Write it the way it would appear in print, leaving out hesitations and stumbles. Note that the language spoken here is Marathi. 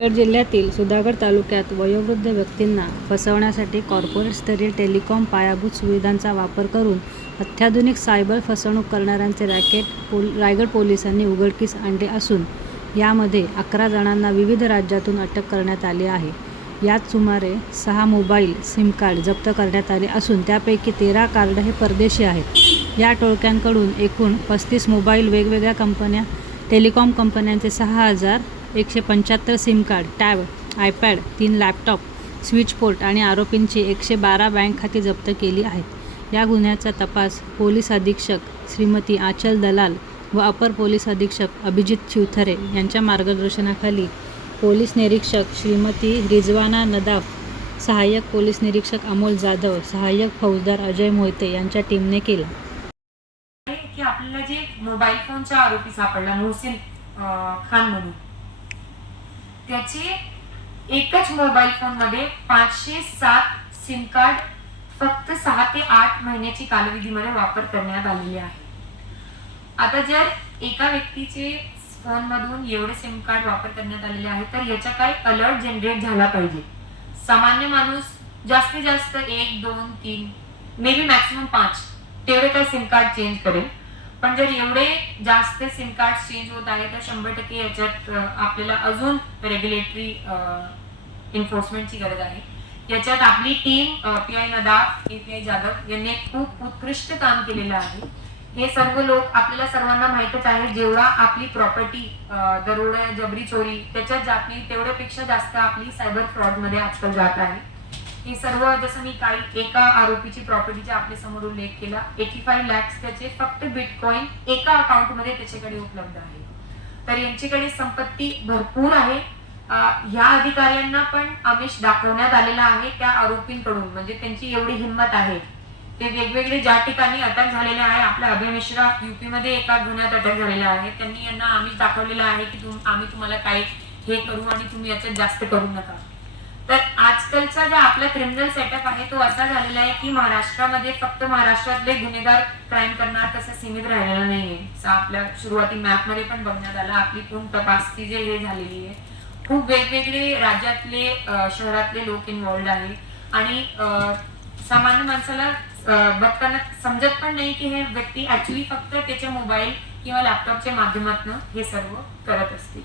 रायगड जिल्ह्यातील सुधागड तालुक्यात वयोवृद्ध व्यक्तींना फसवण्यासाठी कॉर्पोरेट स्तरीय टेलिकॉम पायाभूत सुविधांचा वापर करून अत्याधुनिक सायबर फसवणूक करणाऱ्यांचे रॅकेट रायगड पोलिसांनी उघडकीस आणले असून यामध्ये 11 जणांना विविध राज्यातून अटक करण्यात आली आहे. यात सुमारे 6 मोबाईल सिम कार्ड जप्त करण्यात आले असून त्यापैकी 13 कार्ड हे परदेशी आहेत. या टोळक्यांकडून एकूण 35 मोबाईल, वेगवेगळ्या कंपन्या टेलिकॉम कंपन्यांचे 6,175 SIM card, tab, iPad, 3 laptop, switch port आणि आरोपींची 112 बँक खाती जप्त केली आहेत. या गुन्ह्याचा तपास पोलीस अधीक्षक श्रीमती आचल दलाल व अपर पोलीस अधीक्षक अभिजित शिवथरे यांच्या मार्गदर्शनाखाली पोलीस निरीक्षक श्रीमती रिजवाना नदाफ, सहाय्यक पोलीस निरीक्षक अमोल जाधव, सहाय्यक फौजदार अजय मोहिते यांच्या टीमने केला. की आपल्याला जे मोबाईल फोनचा आरोपी सापडला मोहसिन खान म्हणून, त्याचे एकच मोबाईल फोन मध्ये 507 सिम कार्ड फक्त 6 ते 8 महिन्याची कालावधीमध्ये वापर करण्यात आलेले आहे. आता जर एका व्यक्तीचे फोन मधून एवढे सिम कार्ड वापर करण्यात आलेले आहे तर याचा काय अलर्ट जनरेट झाला पाहिजे. सामान्य माणूस जास्तीत जास्त 1, 2, 3 मे बी मॅक्सिमम 5 तेवढे काय सिम कार्ड चेंज करेल. पण जर एवढे जास्त सिम कार्ड चेंज होत आहे तर 100% याच्यात आपल्याला अजून रेग्युलेटरी एन्फोर्समेंटची गरज आहे. याच्यात आपली team PI Nadaf, API Jadhav यांनी खूप उत्कृष्ट काम केलेलं आहे. हे सर्व लोक आपल्याला सर्वांना माहितच आहे, जेवढा आपली प्रॉपर्टी दरोडा, जबरी चोरी त्याच्यात जात नाही तेवढ्यापेक्षा जास्त आपली सायबर फ्रॉड मध्ये आजकाल जात आहे. हे सर्व जसं मी काही एका आरोपीची प्रॉपर्टीचा आपल्या समोर उल्लेख केला, 85 लाख त्याचे फक्त बिटकॉइन एका अकाउंट मध्ये त्याच्याकडे उपलब्ध आहे. तर यांच्याकडे संपत्ती भरपूर आहे. ह्या अधिकाऱ्यांना पण आमिष दाखवण्यात आलेला आहे त्या आरोपींकडून, म्हणजे त्यांची एवढी हिंमत आहे. ते वेगवेगळे ज्या ठिकाणी अटक झालेले आहे, आपल्या अभय मिश्रा यूपी मध्ये एका गुन्ह्यात अटक झालेला आहे, त्यांनी यांना आमिष दाखवलेला आहे की आम्ही तुम्हाला काही हे करू आणि तुम्ही याच्यात जास्त करू नका. तर आजकालचा जो आपला क्रिमिनल सेटअप आहे तो असा झालेला आहे की महाराष्ट्रामध्ये फक्त महाराष्ट्रातले गुन्हेगार क्राईम करणार तसं सीमित राहिलेला नाहीये. आपल्या सुरुवाती मॅप मध्ये पण बघण्यात आला, आपली पूर्ण तपासणी जे हे झालेली आहे, खूप वेगवेगळे राज्यातले शहरातले लोक इन्व्हॉल्ड आहे आणि सामान्य माणसाला बघताना समजत पण नाही की हे व्यक्ती ऍक्च्युली फक्त त्याच्या मोबाईल किंवा लॅपटॉपच्या माध्यमातून हे सर्व करत असतील.